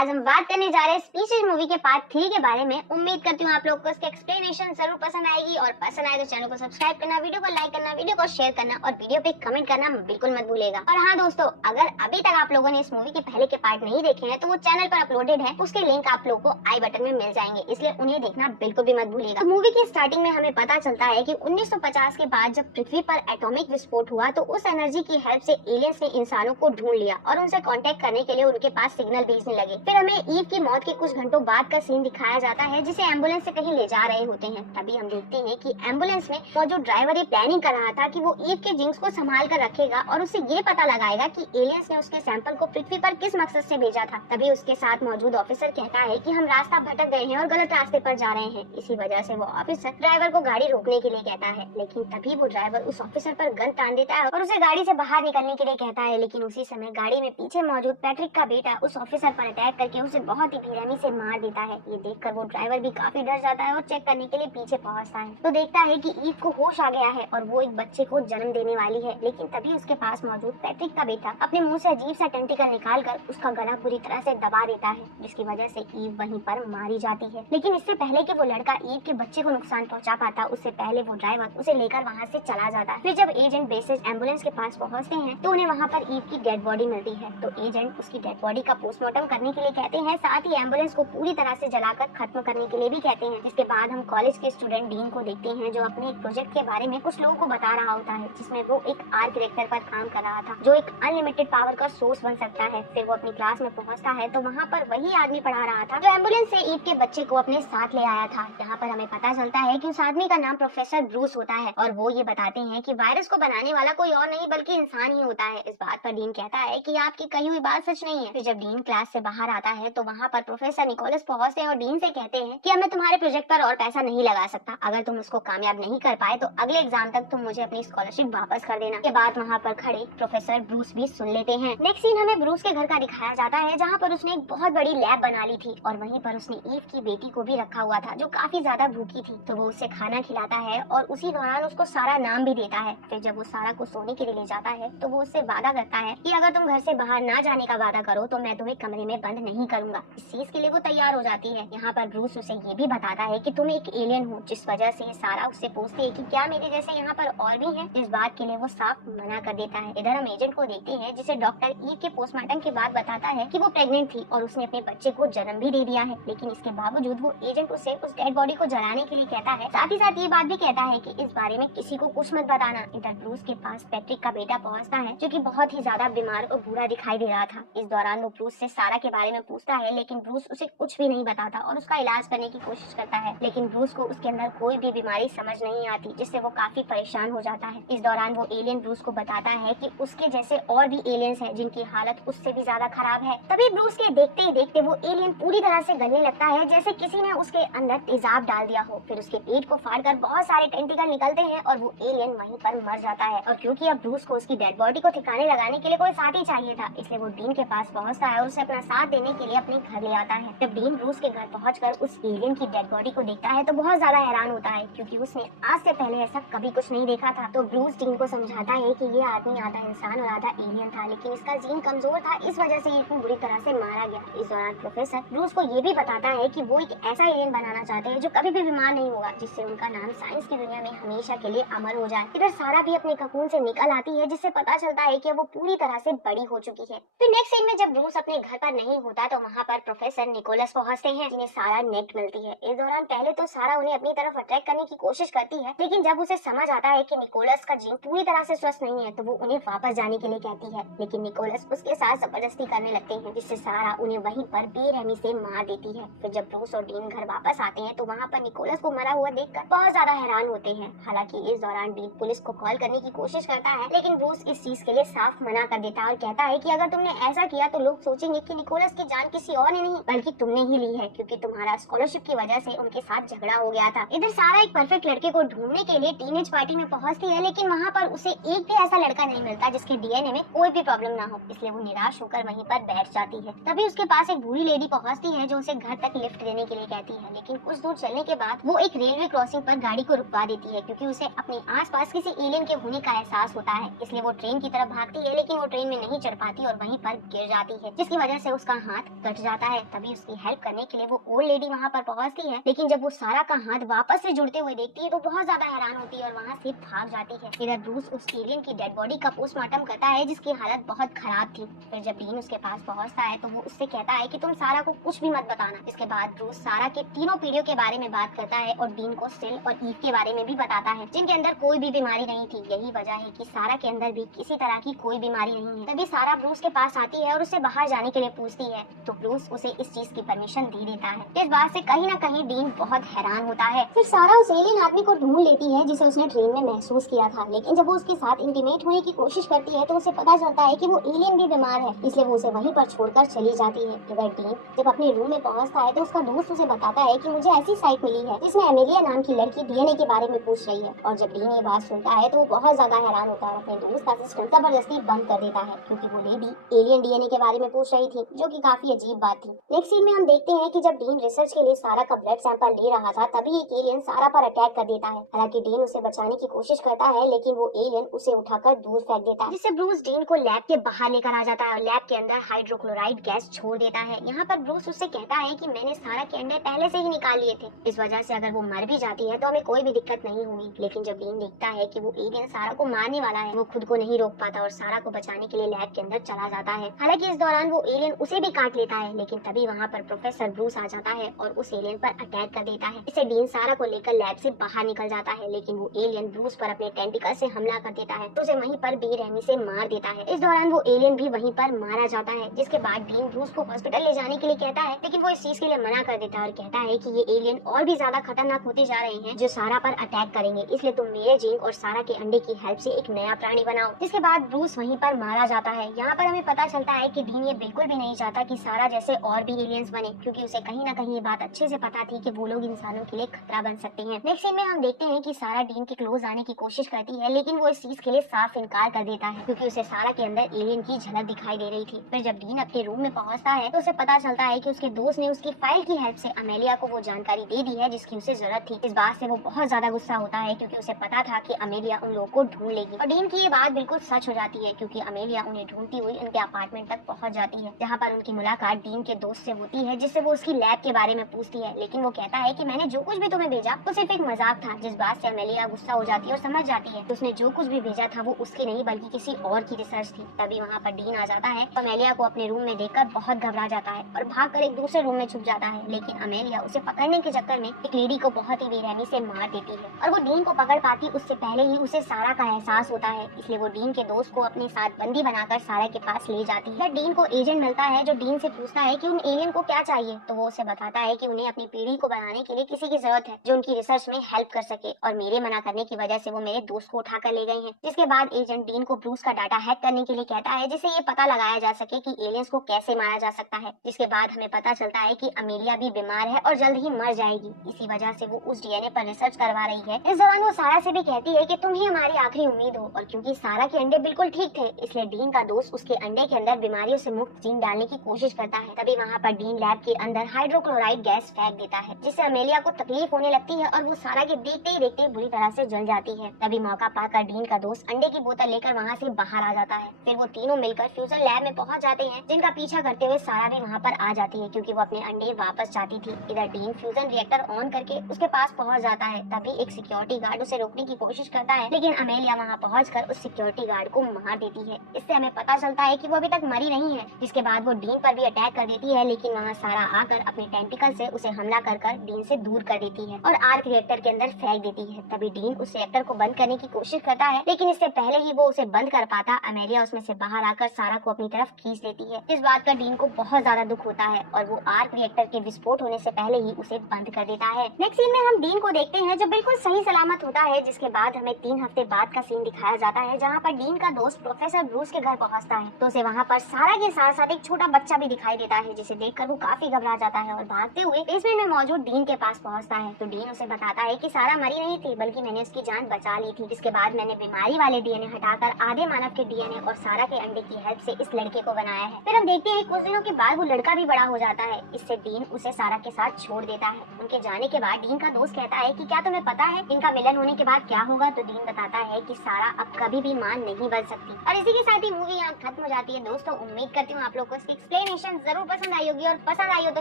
आज हम बात करने जा रहे हैं स्पीशीज मूवी के पार्ट 3 के बारे में। उम्मीद करती हूँ आप लोग को इसकी एक्सप्लेनेशन जरूर पसंद आएगी और पसंद आए तो चैनल को सब्सक्राइब करना, वीडियो को लाइक करना, वीडियो को शेयर करना और वीडियो पे कमेंट करना बिल्कुल मत भूलेगा। और हाँ दोस्तों, अगर अभी तक आप लोगों ने इस मूवी के पहले के पार्ट नहीं देखे हैं तो वो चैनल पर अपलोडेड है, उसके लिंक आप लोग को आई बटन में मिल जाएंगे, इसलिए उन्हें देखना बिल्कुल भी मत भूलिएगा। तो मूवी की स्टार्टिंग में हमें पता चलता है कि 1950 के बाद जब पृथ्वी पर एटॉमिक विस्फोट हुआ तो उस एनर्जी की हेल्प से एलियंस ने इंसानों को ढूंढ लिया और उनसे कांटेक्ट करने के लिए उनके पास सिग्नल भेजने लगे। फिर हमें ईव की मौत के कुछ घंटों बाद का सीन दिखाया जाता है जिसे एम्बुलेंस से कहीं ले जा रहे होते हैं। तभी हम देखते हैं कि एम्बुलेंस में मौजूद ड्राइवर ये प्लानिंग कर रहा था कि वो ईव के जिंक्स को संभाल कर रखेगा और उसे ये पता लगाएगा कि एलियंस ने उसके सैंपल को पृथ्वी पर किस मकसद से भेजा था। तभी उसके साथ मौजूद ऑफिसर कहता है कि हम रास्ता भटक गए हैं और गलत रास्ते पर जा रहे हैं। इसी वजह से वो ऑफिसर ड्राइवर को गाड़ी रोकने के लिए कहता है, लेकिन तभी वो ड्राइवर उस ऑफिसर पर गन तान देता है और उसे गाड़ी से बाहर निकलने के लिए कहता है। लेकिन उसी समय गाड़ी में पीछे मौजूद पैट्रिक का बेटा उस ऑफिसर पर अटैक करके उसे बहुत ही बेरहमी से मार देता है। ये देखकर वो ड्राइवर भी काफी डर जाता है और चेक करने के लिए पीछे पहुंचता है तो देखता है कि ईव को होश आ गया है और वो एक बच्चे को जन्म देने वाली है। लेकिन तभी उसके पास मौजूद पैट्रिक का बेटा अपने मुंह से अजीब सा टेंटिकल निकाल कर उसका गला बुरी तरह से दबा देता है, जिसकी वजह से ईव वहीं पर मारी जाती है। लेकिन इससे पहले कि वो लड़का ईव के बच्चे को नुकसान पहुंचा पाता, उससे पहले वो ड्राइवर उसे लेकर वहाँ से चला जाता है। फिर जब एजेंट बेसिस एम्बुलेंस के पास पहुँचते हैं तो उन्हें वहाँ पर ईव की डेड बॉडी मिलती है। तो एजेंट उसकी डेड बॉडी का पोस्टमार्टम करने के लिए कहते हैं, साथ ही एम्बुलेंस को पूरी तरह से जलाकर खत्म करने के लिए भी कहते हैं। जिसके बाद हम कॉलेज के स्टूडेंट डीन को देखते हैं जो अपने एक प्रोजेक्ट के बारे में कुछ लोगों को बता रहा होता है, जिसमें वो एक आर्क रिएक्टर पर काम कर रहा था जो एक अनलिमिटेड पावर का सोर्स बन सकता है। फिर वो अपनी क्लास में पहुंचता है तो वहाँ पर वही आदमी पढ़ा रहा था जो एम्बुलेंस से ईव के बच्चे को अपने साथ ले आया था। यहाँ पर हमें पता चलता है कि उस आदमी का नाम प्रोफेसर ब्रूस होता है और वो ये बताते हैं कि वायरस को बनाने वाला कोई और नहीं बल्कि इंसान ही होता है। इस बात पर डीन कहता है कि आपकी कही हुई बात सच नहीं है। फिर जब डीन क्लास से बाहर आता है तो वहाँ पर प्रोफेसर निकोलस पहुंचते हैं और डीन से कहते हैं कि मैं तुम्हारे प्रोजेक्ट पर और पैसा नहीं लगा सकता, अगर तुम उसको कामयाब नहीं कर पाए तो अगले एग्जाम तक तुम मुझे अपनी स्कॉलरशिप वापस कर देना। के बाद वहाँ पर खड़े प्रोफेसर ब्रूस भी सुन लेते हैं। नेक्स्ट सीन हमें ब्रूस के घर का दिखाया जाता है जहाँ पर उसने एक बहुत बड़ी लैब बना ली थी और वहीं पर उसने ईव की बेटी को भी रखा हुआ था जो काफी ज्यादा भूखी थी। तो वो उसे खाना खिलाता है और उसी दौरान उसको सारा नाम भी देता है। फिर जब वो सारा को सोने के लिए ले जाता है तो वो उससे वादा करता है कि अगर तुम घर से बाहर ना जाने का वादा करो तो मैं तुम्हें कमरे में बंद नहीं करूंगा। इस चीज के लिए वो तैयार हो जाती है। यहाँ पर ब्रूस उसे ये भी बताता है कि तुम एक एलियन हो, जिस वजह से सारा उससे पूछती है कि क्या मेरे जैसे यहाँ पर और भी हैं। इस बात के लिए वो साफ मना कर देता है। इधर हम एजेंट को देखते हैं जिसे डॉक्टर ईव के पोस्टमार्टम के बाद बताता है कि वो प्रेग्नेंट थी और उसने अपने बच्चे को जन्म भी दे दिया है। लेकिन इसके बावजूद वो एजेंट उसे उस डेड बॉडी को जलाने के लिए कहता है। साथ ही साथ ये बात भी कहता है कि इस बारे में किसी को कुछ मत बताना। इधर ब्रूस के पास पैट्रिक का बेटा पहुँचता है जो कि बहुत ही ज्यादा बीमार और बुरा दिखाई दे रहा था। इस दौरान वो ब्रूस से सारा के बारे में पूछता है, लेकिन ब्रूस उसे कुछ भी नहीं बताता और उसका इलाज करने की कोशिश करता है। लेकिन ब्रूस को उसके अंदर कोई भी बीमारी समझ नहीं आती, जिससे वो काफी परेशान हो जाता है। इस दौरान वो एलियन ब्रूस को बताता है कि उसके जैसे और भी एलियंस हैं जिनकी हालत उससे भी ज्यादा खराब है। तभी ब्रूस के देखते ही देखते वो एलियन पूरी तरह से गलने लगता है जैसे किसी ने उसके अंदर तेजाब डाल दिया हो। फिर उसके पेट को फाड़कर बहुत सारे टेंटिकल निकलते हैं और वो एलियन वहीं पर मर जाता है। और क्योंकि अब ब्रूस को उसकी डेड बॉडी को ठिकाने लगाने के लिए कोई साथी चाहिए था, इसलिए वो डीन के पास पहुंचता है और उसे अपना साथ देने के लिए अपने घर ले आता है। जब डीन ब्रूस के घर पहुंचकर उस एलियन की डेड बॉडी को देखता है तो बहुत ज्यादा हैरान होता है, क्योंकि उसने आज से पहले ऐसा कभी कुछ नहीं देखा था। तो ब्रूस डीन को समझाता है कि ये आदमी आधा इंसान और आधा एलियन था, लेकिन इसका जीन कमजोर था, इस वजह से ये इतनी बुरी तरह से मारा गया। इस दौरान प्रोफेसर ब्रूस को ये भी बताता है कि वो एक ऐसा एलियन बनाना चाहते हैं जो कभी भी बीमार नहीं होगा, जिससे उनका नाम साइंस की दुनिया में हमेशा के लिए अमर हो जाए। इधर सारा भी अपने ककून से निकल आती है, जिससे पता चलता है कि वो पूरी तरह से बड़ी हो चुकी है। फिर नेक्स्ट सीन में जब ब्रूस अपने घर पर नहीं होता तो वहाँ पर प्रोफेसर निकोलस पहुँचते हैं जिन्हें सारा नेट मिलती है। इस दौरान पहले तो सारा उन्हें अपनी तरफ अट्रैक्ट करने की कोशिश करती है, लेकिन जब उसे समझ आता है कि निकोलस का जीन पूरी तरह से स्वस्थ नहीं है तो वो उन्हें वापस जाने के लिए कहती है। लेकिन निकोलस उसके साथ जबरदस्ती करने लगते हैं, जिससे सारा उन्हें वहीं पर बेरहमी से मार देती है। फिर जब ब्रूस और डीन घर वापस आते हैं तो वहाँ पर निकोलस को मरा हुआ देखकर बहुत ज्यादा हैरान होते हैं। हालांकि इस दौरान डीन पुलिस को कॉल करने की कोशिश करता है, लेकिन ब्रूस इस चीज के लिए साफ मना कर देता है और कहता है कि अगर तुमने ऐसा किया तो लोग सोचेंगे कि निकोलस की जान किसी और ने नहीं बल्कि तुमने ही ली है, क्योंकि तुम्हारा स्कॉलरशिप की वजह से उनके साथ झगड़ा हो गया था। इधर सारा एक परफेक्ट लड़के को ढूंढने के लिए टीनेज पार्टी में पहुंचती है, लेकिन वहाँ पर उसे एक भी ऐसा लड़का नहीं मिलता जिसके डीएनए में कोई भी प्रॉब्लम ना हो, इसलिए वो निराश होकर वहीं पर बैठ जाती है। तभी उसके पास एक बूढ़ी लेडी पहुंचती है जो उसे घर तक लिफ्ट देने के लिए कहती है, लेकिन कुछ दूर चलने के बाद वो एक रेलवे क्रॉसिंग पर गाड़ी को रुकवा देती है, क्योंकि उसे अपने आसपास किसी एलियन के होने का एहसास होता है। इसलिए वो ट्रेन की तरफ भागती है, लेकिन वो ट्रेन में नहीं चढ़ पाती और वहीं पर गिर जाती है, जिसकी वजह से उसका हाथ कट जाता है। तभी उसकी हेल्प करने के लिए वो ओल्ड लेडी वहाँ पर पहुँचती है, लेकिन जब वो सारा का हाथ वापस से जुड़ते हुए देखती है तो बहुत ज्यादा हैरान होती है और वहाँ से भाग जाती है। इधर ब्रूस उस एलियन की डेड बॉडी का पोस्टमार्टम करता है जिसकी हालत बहुत खराब थी। फिर जब डीन उसके पास पहुँचता है तो वो उससे कहता है कि तुम सारा को कुछ भी मत बताना। इसके बाद ब्रूस सारा के तीनों पीढ़ियों के बारे में बात करता है और डीन को सिल और ईव के बारे में भी बताता है, जिनके अंदर कोई भी बीमारी नहीं थी। यही वजह है कि सारा के अंदर भी किसी तरह की कोई बीमारी नहीं है। तभी सारा ब्रूस के पास आती है और उससे बाहर जाने के लिए पूछती है, तो ब्रूस उसे इस चीज की परमिशन दे देता है। इस बात से कहीं न कहीं डीन बहुत हैरान होता है। फिर सारा उस एलियन आदमी को ढूंढ लेती है जिसे उसने ट्रेन में महसूस किया था, लेकिन जब वो उसके साथ इंटीमेट होने की कोशिश करती है तो उसे पता चलता है कि वो एलियन भी बीमार है, इसलिए वो उसे वहीं पर छोड़कर चली जाती है। इधर डीन जब अपने रूम में पहुंचता है तो उसका दोस्त उसे बताता है कि मुझे ऐसी साइट मिली है जिसमें एमिलिया नाम की लड़की डीएनए के बारे में पूछ रही है। और जब डीन ये बात सुनता है तो वो बहुत ज्यादा हैरान होता है, अपने दोस्त का सिस्टम जबरदस्ती बंद कर देता है क्योंकि वो लेडी एलियन डीएनए के बारे में पूछ रही थी, जो कि काफी अजीब बात थी। नेक्स्ट सीन में हम देखते हैं कि जब डीन रिसर्च के लिए सारा का ब्लड सैंपल ले रहा था तभी एक एलियन सारा पर अटैक कर देता है। हालांकि डीन उसे बचाने की कोशिश करता है, लेकिन वो एलियन उसे उठाकर दूर फेंक देता है, जिससे ब्रूस डीन को लैब के बाहर लेकर आ जाता है और लैब के अंदर हाइड्रोक्लोराइड गैस छोड़ देता है। यहाँ पर ब्रूस उससे कहता है कि मैंने सारा के अंडे पहले से ही निकाल लिए थे, इस वजह से अगर वो मर भी जाती है तो हमें कोई भी दिक्कत नहीं होगी। लेकिन जब डीन देखता है कि वो एलियन सारा को मारने वाला है, वो खुद को नहीं रोक पाता और सारा को बचाने के लिए लैब के अंदर चला जाता है। हालांकि इस दौरान वो एलियन उसे भी काट लेता है, लेकिन तभी वहाँ पर प्रोफेसर ब्रूस आ जाता है और उस एलियन पर अटैक कर देता है। इससे डीन सारा को लेकर लैब से बाहर निकल जाता है, लेकिन वो एलियन ब्रूस पर अपने टेंटिकल से हमला कर देता है तो उसे वहीं पर बेरहमी से मार देता है। इस दौरान वो एलियन भी वहीं पर मारा जाता है, जिसके बाद डीन ब्रूस को हॉस्पिटल ले जाने के लिए कहता है, लेकिन वो इस चीज के लिए मना कर देता है और कहता है कि ये एलियन और भी ज्यादा खतरनाक होते जा रहे हैं जो सारा पर अटैक करेंगे, इसलिए तुम मेरे जीन और सारा के अंडे की हेल्प से एक नया प्राणी बनाओ। जिसके बाद ब्रूस वहीं पर मारा जाता है। यहाँ पर हमें पता चलता है कि डीन ये बिल्कुल भी नहीं चाहता कि सारा जैसे और भी एलियंस बने, क्योंकि उसे कहीं न कहीं ये बात अच्छे से पता थी कि वो लोग इंसानों के लिए खतरा बन सकते हैं। नेक्स्ट सीन में हम देखते हैं कि सारा डीन के क्लोज आने की कोशिश करती है, लेकिन वो इस चीज के लिए साफ इनकार कर देता है क्योंकि उसे सारा के अंदर एलियन की झलक दिखाई दे रही थी। फिर जब डीन अपने रूम में पहुंचता है तो उसे पता चलता है कि उसके दोस्त ने उसकी फाइल की हेल्प से अमेलिया को वो जानकारी दे दी है जिसकी उसे जरूरत थी। इस बात से वो बहुत ज्यादा गुस्सा होता है क्योंकि उसे पता था कि अमेलिया उन लोगों को ढूंढ लेगी और डीन की ये बात बिल्कुल सच हो जाती है क्योंकि अमेलिया उन्हें ढूंढती हुई उनके अपार्टमेंट तक पहुंच जाती है, जहाँ पर उनकी मुलाकात डीन के दोस्त से होती है जिससे वो उसकी लैब के बारे में पूछती है। लेकिन वो कहता है कि मैंने जो कुछ भी तुम्हें भेजा वो सिर्फ एक मजाक था, जिस बात से अमेलिया गुस्सा हो जाती है और समझ जाती है कि उसने जो कुछ भी भेजा था वो उसकी नहीं बल्कि किसी और की रिसर्च थी। तभी वहाँ पर डीन आ जाता है, अमेलिया को अपने रूम में देखकर बहुत घबरा जाता है और भागकर एक दूसरे रूम में छुप जाता है, लेकिन अमेलिया उसे पकड़ने के चक्कर में एक लेडी को बहुत ही बेरहमी से मार देती है और वो डीन को पकड़ पाती उससे पहले ही उसे सारा का एहसास होता है, इसलिए वो डीन के दोस्त को अपने साथ बंदी बनाकर सारा के पास ले जाती है। डीन को एजेंट मिलता है जो डीन से पूछता है कि उन एलियन को क्या चाहिए, तो वो उसे बताता है कि उन्हें अपनी पीढ़ी को बनाने के लिए किसी की जरूरत है जो उनकी रिसर्च में हेल्प कर सके और मेरे मना करने की वजह से वो मेरे दोस्त को उठाकर ले गए हैं। जिसके बाद एजेंट डीन को ब्रूस का डाटा हैक करने के लिए कहता है जिससे ये पता लगाया जा सके कि एलियंस को कैसे मारा जा सकता है। जिसके बाद हमें पता चलता है कि अमेलिया भी बीमार है और जल्द ही मर जाएगी, इसी वजह से वो उस डीएनए पर रिसर्च करवा रही है। इस दौरान वो सारा से भी कहती है कि तुम ही हमारी आखिरी उम्मीद हो और क्योंकि सारा के अंडे बिल्कुल ठीक थे इसलिए डीन का दोस्त उसके अंडे के अंदर बीमारियों से मुक्त जीन डालने की कोशिश करता है। तभी वहाँ पर डीन लैब के अंदर हाइड्रोक्लोराइड गैस फेंक देता है जिससे अमेलिया को तकलीफ होने लगती है और वो सारा के देखते ही देखते बुरी तरह से जल जाती है। तभी मौका पाकर डीन का दोस्त अंडे की बोतल लेकर वहाँ से बाहर आ जाता है। फिर वो तीनों मिलकर फ्यूजन लैब में पहुँच जाते हैं, जिनका पीछा करते हुए सारा भी वहाँ पर आ जाती है क्योंकि वो अपने अंडे वापस चाहती थी। इधर डीन फ्यूजन रिएक्टर ऑन करके उसके पास पहुँच जाता है। तभी एक सिक्योरिटी गार्ड उसे रोकने की कोशिश करता है, लेकिन अमेलिया वहाँ पहुँचकर उस सिक्योरिटी गार्ड को मार देती है। इससे हमें पता चलता है कि वो अभी तक मरी नहीं है। जिसके बाद वो डीन पर भी अटैक कर देती है, लेकिन वहाँ सारा आकर अपने टेंटिकल से उसे हमला कर डीन से दूर कर देती है और आर्क रिएक्टर के अंदर फेंक देती है। तभी डीन उस रिएक्टर को बंद करने की कोशिश करता है, लेकिन इससे पहले ही वो उसे बंद कर पाता अमेलिया उसमें से बाहर आकर सारा को अपनी तरफ खींच लेती है। इस बात का डीन को बहुत ज्यादा दुख होता है और वो आर्क रिएक्टर के विस्फोट होने से पहले ही उसे बंद कर देता है। नेक्स्ट सीन में हम डीन को देखते हैं जो बिल्कुल सही सलामत होता है। जिसके बाद हमें 3 हफ्ते बाद का सीन दिखाया जाता है जहाँ पर डीन का दोस्त प्रोफेसर ब्रूस के घर पहुँचता है तो उसे वहाँ पर सारा के साथ साथ एक छोटा बच्चा भी दिखाई देता है, जिसे देखकर वो काफी घबरा जाता है और भागते हुए बेसमेंट में मौजूद डीन के पास पहुँचता है। तो डीन उसे बताता है कि सारा मरी नहीं थी बल्कि मैंने उसकी जान बचा ली थी। इसके बाद मैंने बीमारी वाले डीएनए हटाकर आधे मानव के डीएनए और सारा के अंडे की हेल्प से इस लड़के को बनाया है। फिर हम देखते हैं कुछ दिनों के बाद वो लड़का भी बड़ा हो जाता है। इससे डीन उसे सारा के साथ छोड़ देता है। उनके जाने के बाद डीन का दोस्त कहता है कि क्या तुम्हें पता है इनका मिलन होने के बाद क्या होगा, तो डीन बताता है कि सारा अब कभी भी मां नहीं बन सकती। और इसी के साथ ही मूवी यहाँ खत्म हो जाती है। दोस्तों उम्मीद करती हूँ आप लोग को इसकी एक्सप्लेनेशन जरूर पसंद आई होगी, और पसंद आई हो तो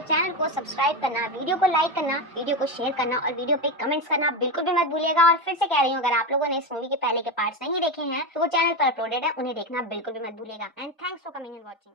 चैनल को सब्सक्राइब करना, वीडियो को लाइक करना, वीडियो को शेयर करना और वीडियो पे कमेंट्स करना बिल्कुल भी मत भूलिएगा। और फिर से कह रही हूँ, अगर आप लोगों ने इस मूवी के पहले के पार्ट्स नहीं देखे हैं तो वो चैनल पर अपलोडेड है, उन्हें देखना बिल्कुल भी मत भूलिएगा। And thanks for coming and watching.